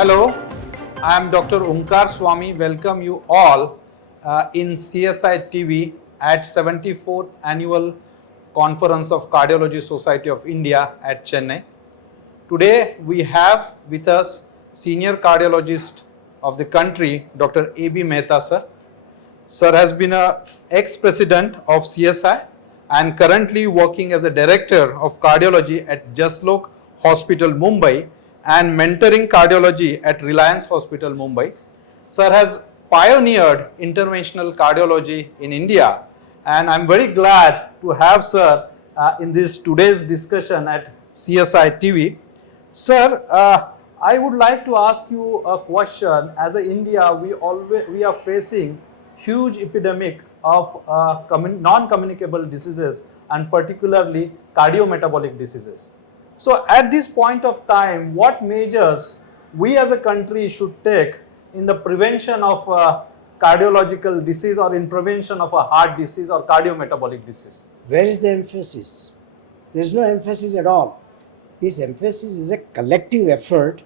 Hello, I am Dr. Onkar Swami. Welcome you all in CSI TV at 74th Annual Conference of Cardiology Society of India at Chennai. Today we have with us Senior Cardiologist of the country, Dr. B Mehta sir. Sir has been a ex-president of CSI and currently working as a director of cardiology at Jaslok Hospital, Mumbai, and mentoring cardiology at Reliance Hospital, Mumbai. Sir has pioneered interventional cardiology in India, and I'm very glad to have sir in this today's discussion at CSI TV. Sir, I would like to ask you a question. As a India, we are facing huge epidemic of non-communicable diseases and particularly cardiometabolic diseases. So at this point of time, what measures we as a country should take in the prevention of cardiological disease or in prevention of a heart disease or cardiometabolic disease? Where is the emphasis? There is no emphasis at all. This emphasis is a collective effort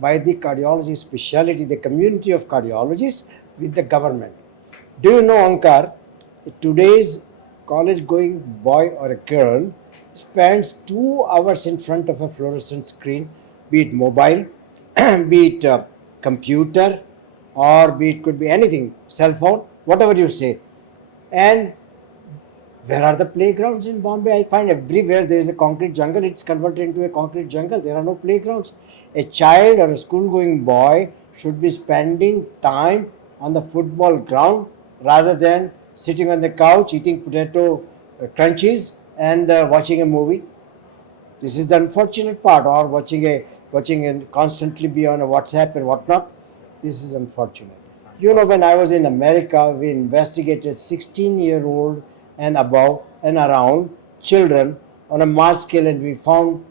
by the cardiology specialty, the community of cardiologists with the government. Do you know, Ankar, today's college going boy or a girl spends 2 hours in front of a fluorescent screen, be it mobile, be it computer, or be it could be anything, cell phone, whatever you say. And where are the playgrounds in Bombay? I find everywhere there is a concrete jungle. It's converted into a concrete jungle. There are no playgrounds. A child or a school-going boy should be spending time on the football ground rather than sitting on the couch eating potato crunchies and watching a movie. This is the unfortunate part, or watching and constantly be on a WhatsApp and whatnot. This is unfortunate. You know, when I was in America, we investigated 16-year-old and above and around children on a mass scale, and we found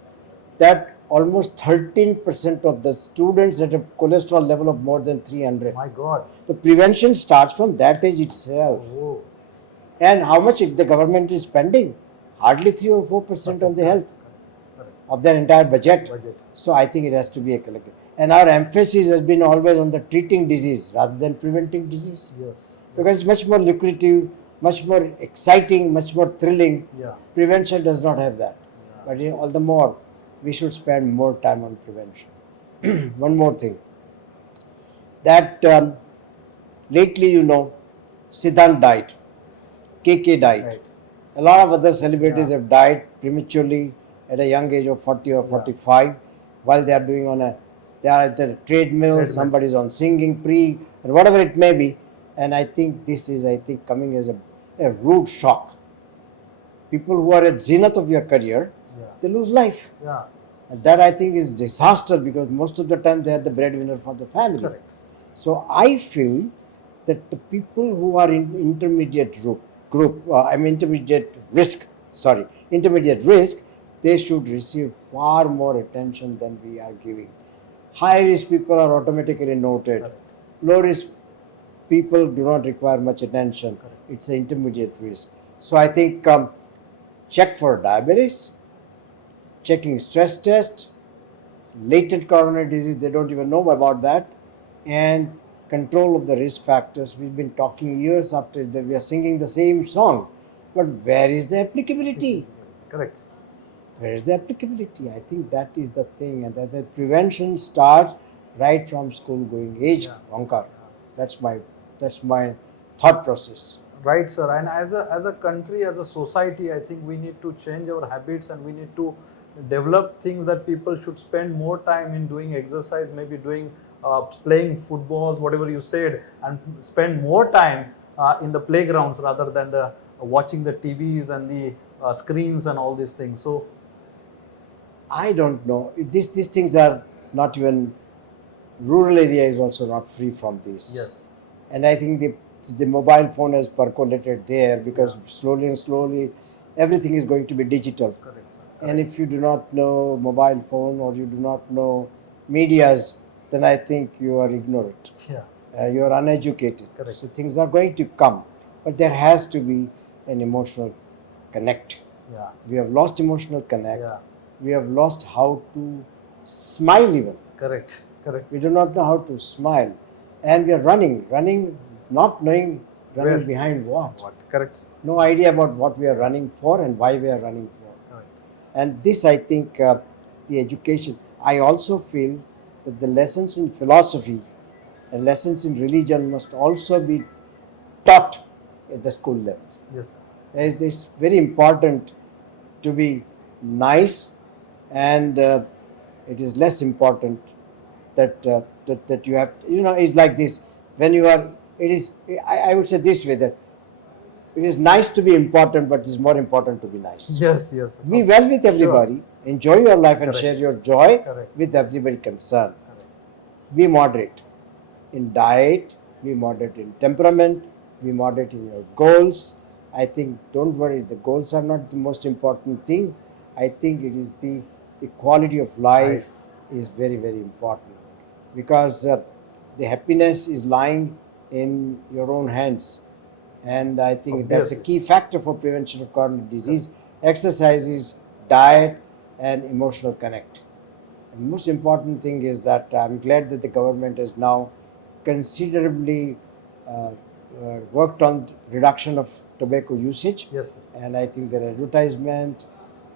that almost 13% of the students had a cholesterol level of more than 300. My God. The prevention starts from that age itself. Oh. And how much the government is spending? Hardly 3 or 4% on the health of their entire budget. So I think it has to be a collective. And our emphasis has been always on the treating disease rather than preventing disease. Yes. Because it's much more lucrative, much more exciting, much more thrilling. Yeah. Prevention does not have that. Yeah. But all the more, we should spend more time on prevention. One more thing. That lately, you know, Siddhant died. KK died. Right. A lot of other celebrities have died prematurely at a young age of 40 or 45 while they are they are at the treadmill, somebody is on singing and whatever it may be. And I think this is, coming as a rude shock. People who are at zenith of your career, they lose life. Yeah. And that I think is disaster because most of the time they are the breadwinner for the family. Correct. So I feel that the people who are in intermediate intermediate risk, they should receive far more attention than we are giving. High risk people are automatically noted. Correct. Low risk people do not require much attention. Correct. It's an intermediate risk. So I think check for diabetes, checking stress test, latent coronary disease, they don't even know about that, and control of the risk factors. We've been talking years after that, we are singing the same song, but where is the applicability? Correct. Where is the applicability? I think that is the thing, and that the prevention starts right from school going age. Ankar. That's my thought process. Right, sir. And as a country, as a society, I think we need to change our habits and we need to develop things that people should spend more time in doing exercise, maybe doing playing footballs, whatever you said, and spend more time in the playgrounds rather than watching the TVs and the screens and all these things. So I don't know. These things are not even, rural area is also not free from this. yes. And I think the mobile phone has percolated there because slowly and slowly everything is going to be digital. Correct, sir. Correct. And if you do not know mobile phone or you do not know medias, then I think you are ignorant. Yeah. You are uneducated. Correct. So things are going to come. But there has to be an emotional connect. Yeah. We have lost emotional connect. Yeah. We have lost how to smile even. Correct. Correct. We do not know how to smile. And we are running, not knowing running Where? behind what. Correct. No idea about what we are running for and why we are running for. Right. And this, I think, the education, I also feel that the lessons in philosophy and lessons in religion must also be taught at the school level. Yes. There is this very important to be nice, and it is less important that that you have, it's like this. When you are, it is, I would say this way, that it is nice to be important, but it is more important to be nice. Yes, yes. Be well with everybody, enjoy your life and Correct. share your joy Correct. with everybody concerned. Correct. Be moderate in diet, be moderate in temperament, be moderate in your goals. I think, don't worry, the goals are not the most important thing. I think it is the quality of life is very, very important, because the happiness is lying in your own hands. And I think that's a key factor for prevention of coronary disease. Exercises, diet, and emotional connect. The most important thing is that I'm glad that the government has now considerably worked on reduction of tobacco usage. Yes, sir. And I think their advertisement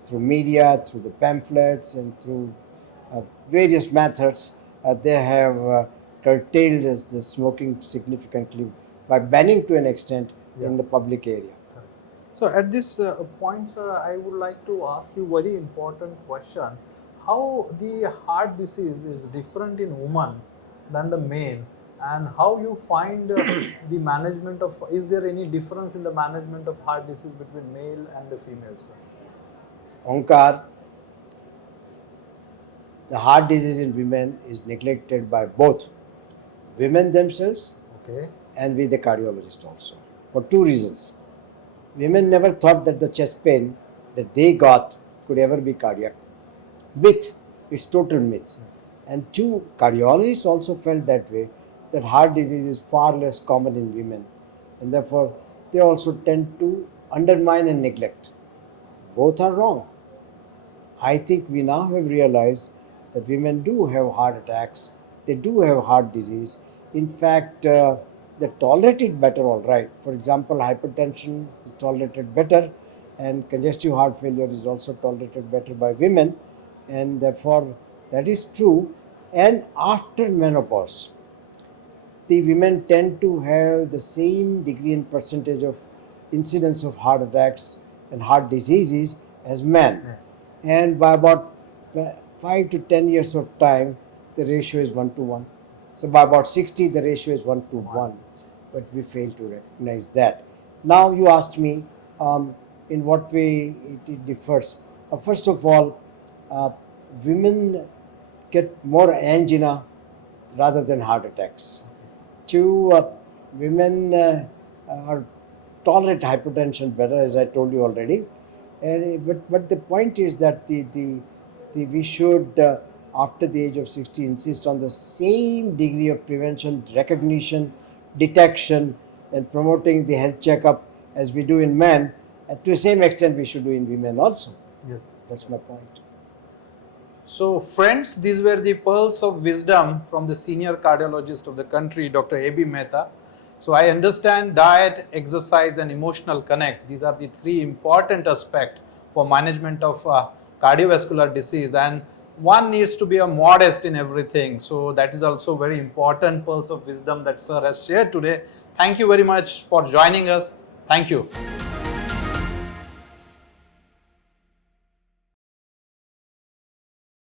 through media, through the pamphlets, and through various methods, they have curtailed the smoking significantly by banning to an extent in the public area. So at this point, sir, I would like to ask you very important question. How the heart disease is different in women than the men, and how you find the management of, is there any difference in the management of heart disease between male and the female, sir? Omkar, the heart disease in women is neglected by both women themselves and we the cardiologist also, for two reasons. Women never thought that the chest pain that they got could ever be cardiac. Myth, it's total myth. And two, cardiologists also felt that way, that heart disease is far less common in women, and therefore they also tend to undermine and neglect. Both are wrong. I think we now have realized that women do have heart attacks, they do have heart disease. In fact, they tolerate it better, all right. For example, hypertension is tolerated better, and congestive heart failure is also tolerated better by women, and therefore that is true. And after menopause, the women tend to have the same degree and percentage of incidence of heart attacks and heart diseases as men. And by about 5 to 10 years of time, the ratio is 1 to 1. So by about 60, the ratio is 1 to 1. But we fail to recognize that. Now you asked me in what way it differs. First of all, women get more angina rather than heart attacks. Two, women are tolerate hypertension better, as I told you already. But the point is that we should, after the age of 60, insist on the same degree of prevention, recognition, detection, and promoting the health checkup as we do in men. And to the same extent, we should do in women also. Yes. That's my point. So friends, these were the pearls of wisdom from the senior cardiologist of the country, Dr. B Mehta. So I understand diet, exercise, and emotional connect. These are the three important aspects for management of cardiovascular disease, and one needs to be a modest in everything. So that is also very important pearls of wisdom that sir has shared today. Thank you very much for joining us. Thank you.